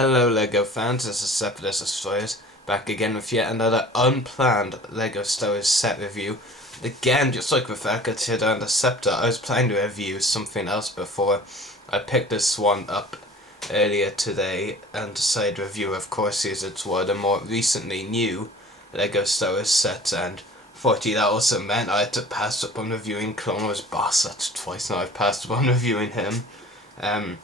Hello LEGO fans, this is Separate Destroyers, back again with yet another unplanned LEGO Star Wars set review. Again, just like with Akatada and the Scepter, I was planning to review something else before. I picked this one up earlier today and decided to review, of course, as it's one of the more recently new LEGO Star Wars sets, and fortunately that also meant I had to pass up on reviewing Clone Wars Boss. That's twice now I've passed up on reviewing him. And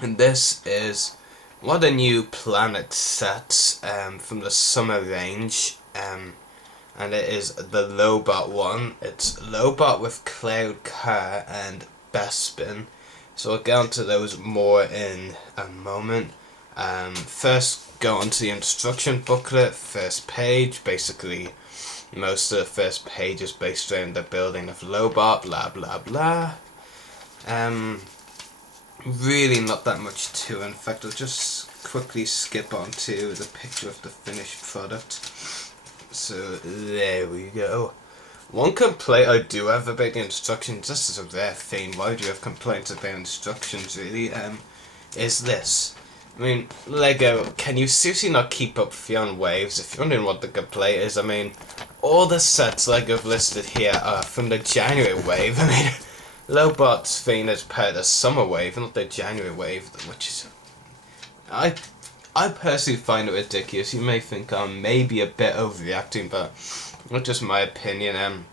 this is one of the new planet sets from the summer range, and it is the Lobot one. It's Lobot with Cloud Car and Bespin, so we'll get onto those more in a moment. First go onto the instruction booklet, first page. Basically most of the first page is based around the building of Lobot, blah blah blah. Really not that much to it. In fact, I'll just quickly skip on to the picture of the finished product. So there we go. One complaint I do have about the instructions, this is a rare thing, why do you have complaints about instructions really, is this. I mean, LEGO, can you seriously not keep up with your own waves? If you're wondering what the complaint is, I mean, all the sets LEGO have listed here are from the January wave. I mean, Lobot's thing is part of the summer wave, not the January wave, which is... I personally find it ridiculous. You may think I'm maybe a bit overreacting, but not just my opinion.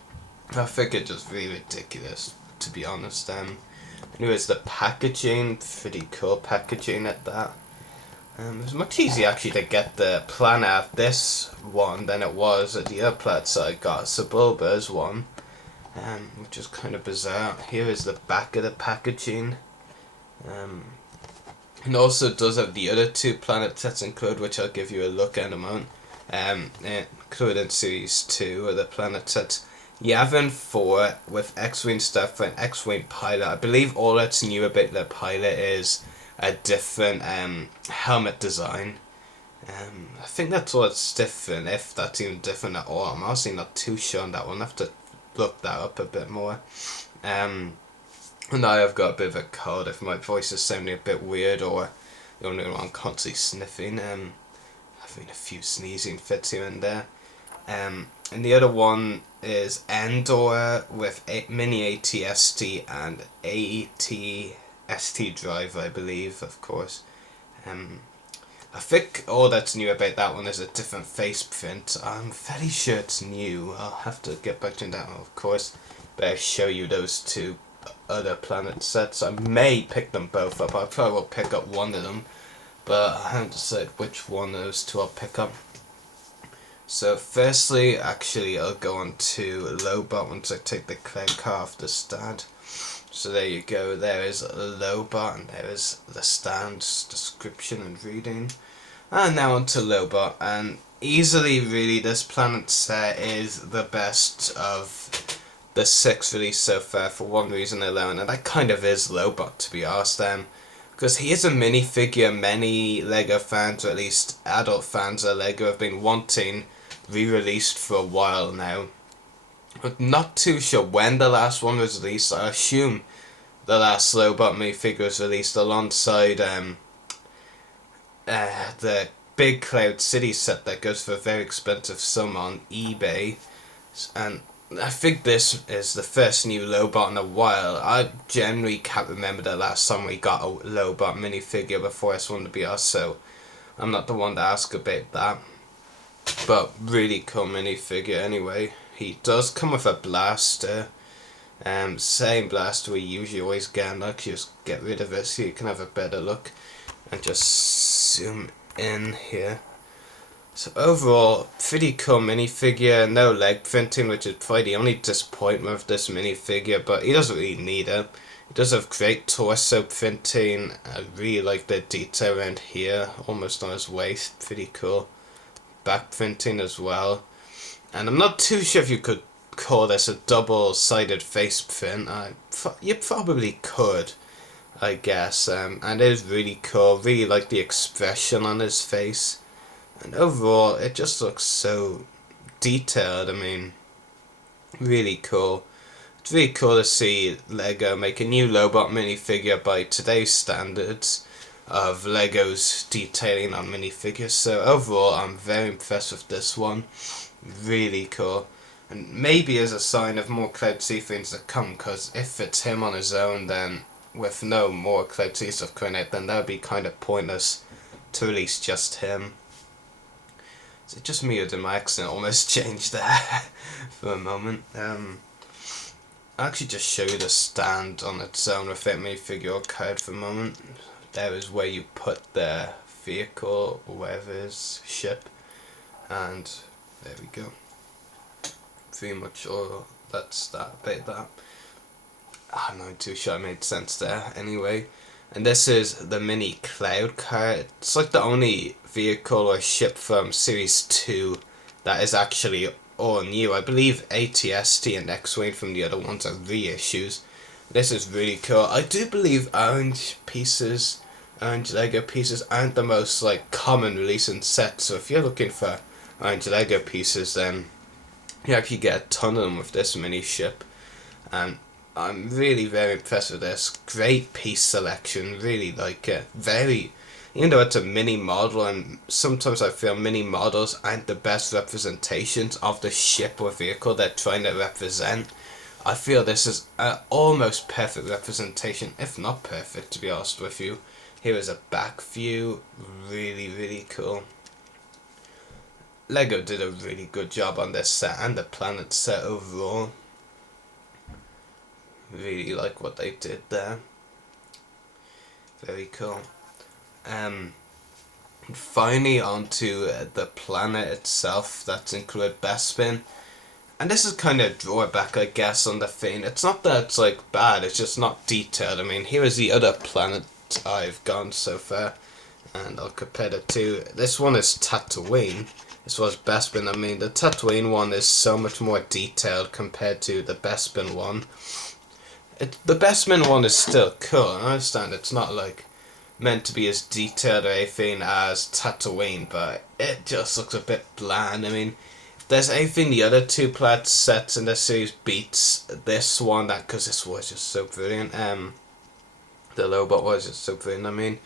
I think it's just really ridiculous, to be honest. Anyways, the packaging, pretty cool packaging at that. It was much easier actually to get the plan out of this one than it was at the other plats I got, Sebulba's one. Which is kind of bizarre. Here is the back of the packaging. And also does have the other two planet sets included, which I'll give you a look at in a moment. Included in Series 2 are the planet sets. Yavin 4 with X-Wing stuff for an X-Wing pilot. I believe all that's new about the pilot is a different helmet design. I think that's all that's different, if that's even different at all. I'm honestly not too sure on that one. I'll have to look that up a bit more. Now I've got a bit of a cold. If my voice is sounding a bit weird or you know I'm constantly sniffing, having a few sneezing fits here and there. And the other one is Endor with a mini ATST and ATST drive, I believe, of course. I think all that's new about that one is a different face print. I'm fairly sure it's new. I'll have to get back to that one, of course. But I'll show you those two other planet sets. I may pick them both up. I probably will pick up one of them, but I haven't decided which one of those two I'll pick up. So firstly, actually, I'll go on to Lobot once I take the cloud car off the stand. So there you go, there is Lobot and there is the stand's description and reading. And now on to Lobot, and easily really this planet set is the best of the 6 released so far for one reason alone, and that kind of is Lobot, to be honest, because he is a minifigure many LEGO fans, or at least adult fans of LEGO, have been wanting re-released for a while now. But not too sure when the last one was released. I assume the last Lobot minifigure was released alongside the Big Cloud City set that goes for a very expensive sum on eBay. And I think this is the first new Lobot in a while. I generally can't remember the last time we got a Lobot minifigure before this one, to be honest, so I'm not the one to ask about that. But really cool minifigure anyway. He does come with a blaster. Same blaster we usually always get. I'll just get rid of it so you can have a better look. And just zoom in here. So overall, pretty cool minifigure. No leg printing, which is probably the only disappointment with this minifigure. But he doesn't really need it. He does have great torso printing. I really like the detail around here. Almost on his waist. Pretty cool. Back printing as well. And I'm not too sure if you could call this a double-sided face print. You probably could, I guess. And it is really cool. Really like the expression on his face. And overall, it just looks so detailed. I mean, really cool. It's really cool to see LEGO make a new Lobot minifigure by today's standards. of Lego's detailing on minifigures. So overall, I'm very impressed with this one. Really cool. And maybe as a sign of more Cloud Sea things to come, because if it's him on his own, then with no more Cloud Sea stuff coming out, then that would be kind of pointless to release just him. Is it just me or did my accent almost change there for a moment? I'll actually just show you the stand on its own without minifigure or card for a moment. There is where you put the vehicle or whatever it is, ship, and there we go. Pretty much all that's that about that. I'm not too sure I made sense there anyway. And this is the mini cloud car. It's like the only vehicle or ship from Series 2 that is actually all new. I believe ATST and X-Wing from the other ones are reissues. This is really cool. I do believe orange Lego pieces aren't the most like common release in sets. So if you're looking for orange Lego pieces, then you actually get a ton of them with this mini ship. And I'm really very impressed with this. Great piece selection. Really like it. Very, even though it's a mini model, and sometimes I feel mini models aren't the best representations of the ship or vehicle they're trying to represent. I feel this is an almost perfect representation, if not perfect, to be honest with you. Here is a back view. Really, really cool. Lego did a really good job on this set and the planet set overall. Really like what they did there. Very cool. Finally onto the planet itself. That's included Bespin. And this is kind of a drawback, I guess, on the thing. It's not that it's like bad, it's just not detailed. I mean, here is the other planet I've gone so far, and I'll compare the two. This one is Tatooine. This was Bespin. I mean, the Tatooine one is so much more detailed compared to the Bespin one. The Bespin one is still cool. I understand it's not like meant to be as detailed or anything as Tatooine, but it just looks a bit bland. I mean, if there's anything the other two plaid sets in this series beats this one, that because this was just so brilliant. The Lobot was just so brilliant. I mean,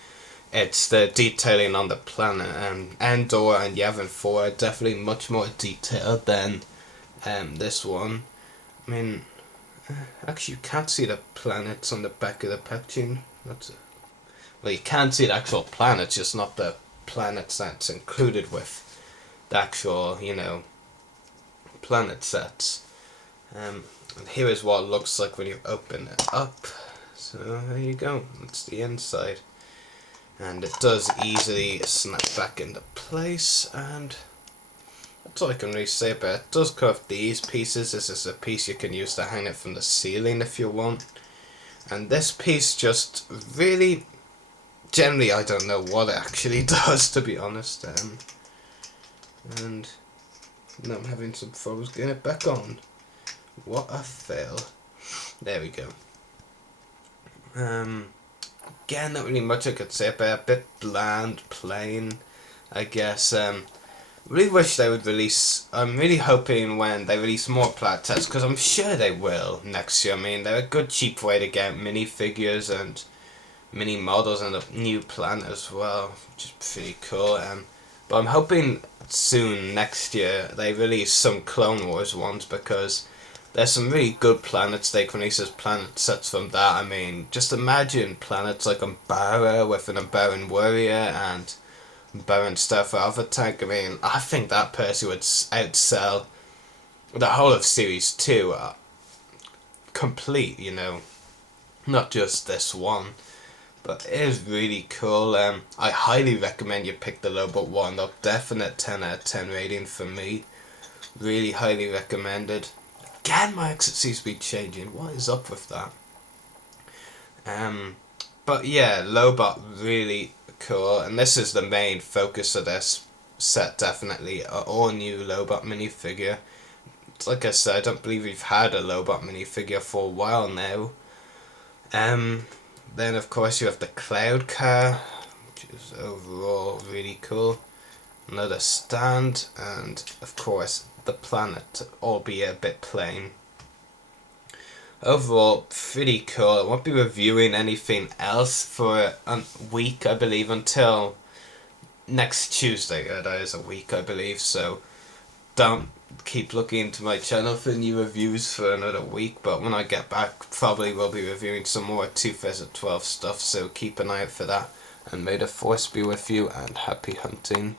it's the detailing on the planet. Endor and Yavin 4 are definitely much more detailed than this one. I mean, actually you can't see the planets on the back of the packaging. Well, you can see the actual planets, just not the planets that's included with the actual, planet sets. And here is what it looks like when you open it up. So there you go, that's the inside. And it does easily snap back into place, and that's all I can really say about it. It does come with these pieces. This is a piece you can use to hang it from the ceiling if you want. And this piece just really, generally I don't know what it actually does, to be honest. And now I'm having some troubles getting it back on. What a fail. There we go. Again, not really much I could say about it. A bit bland, plain, I guess. Really wish they would release. I'm really hoping when they release more plaid sets, because I'm sure they will next year. I mean, they're a good cheap way to get minifigures and mini models and a new planet as well, which is pretty cool. But I'm hoping soon next year they release some Clone Wars ones, because there's some really good planets they can release as planet sets from that. I mean, just imagine planets like Umbara with an Umbaran warrior and Umbaran stuff for Alpha Tank. I mean, I think that person would outsell the whole of Series 2 complete, not just this one. But it is really cool. I highly recommend you pick the Lobot one up. Definite 10 out of 10 rating for me. Really highly recommended. Again, my exit seems to be changing. What is up with that? But yeah, Lobot really cool, and this is the main focus of this set. Definitely, an all new Lobot minifigure. Like I said, I don't believe we've had a Lobot minifigure for a while now. Then of course you have the Cloud Car, which is overall really cool. Another stand, and of course the planet, albeit a bit plain. overall pretty cool. I won't be reviewing anything else for a week, I believe, until next Tuesday. That is a week, I believe, so don't keep looking into my channel for new reviews for another week, but when I get back, probably will be reviewing some more 2012 stuff, so keep an eye out for that, and may the force be with you, and happy hunting.